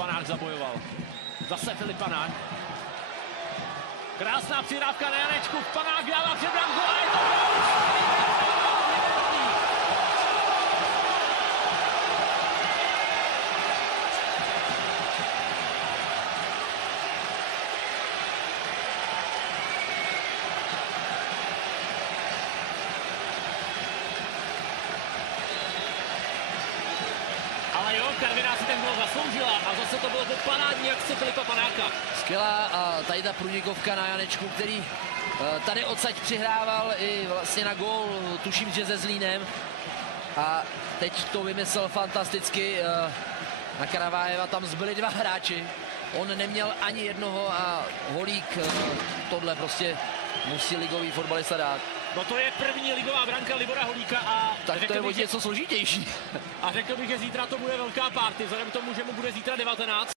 Panák zabojoval. Zase Filip Panák. Krásná přihrávka na Janečku. Panák dává před branku a je to gól! Ale jo, Karviná si ten gól zasloužila a zase to bylo po parádní akci Filipa Panáka. Skvělá a tady ta průnikovka na Janečku, který tady odsaď přihrával i vlastně na gól, tuším, že se Zlínem. A teď to vymyslel fantasticky. Na Karavájeva tam zbyli dva hráči. On neměl ani jednoho a Holík tohle prostě musí ligový fotbalista dát. No to je první ligová branka Libora Holíka a tak to je o něco složitější. A řekl bych, že zítra to bude velká party, vzhledem k tomu, že mu bude zítra 19.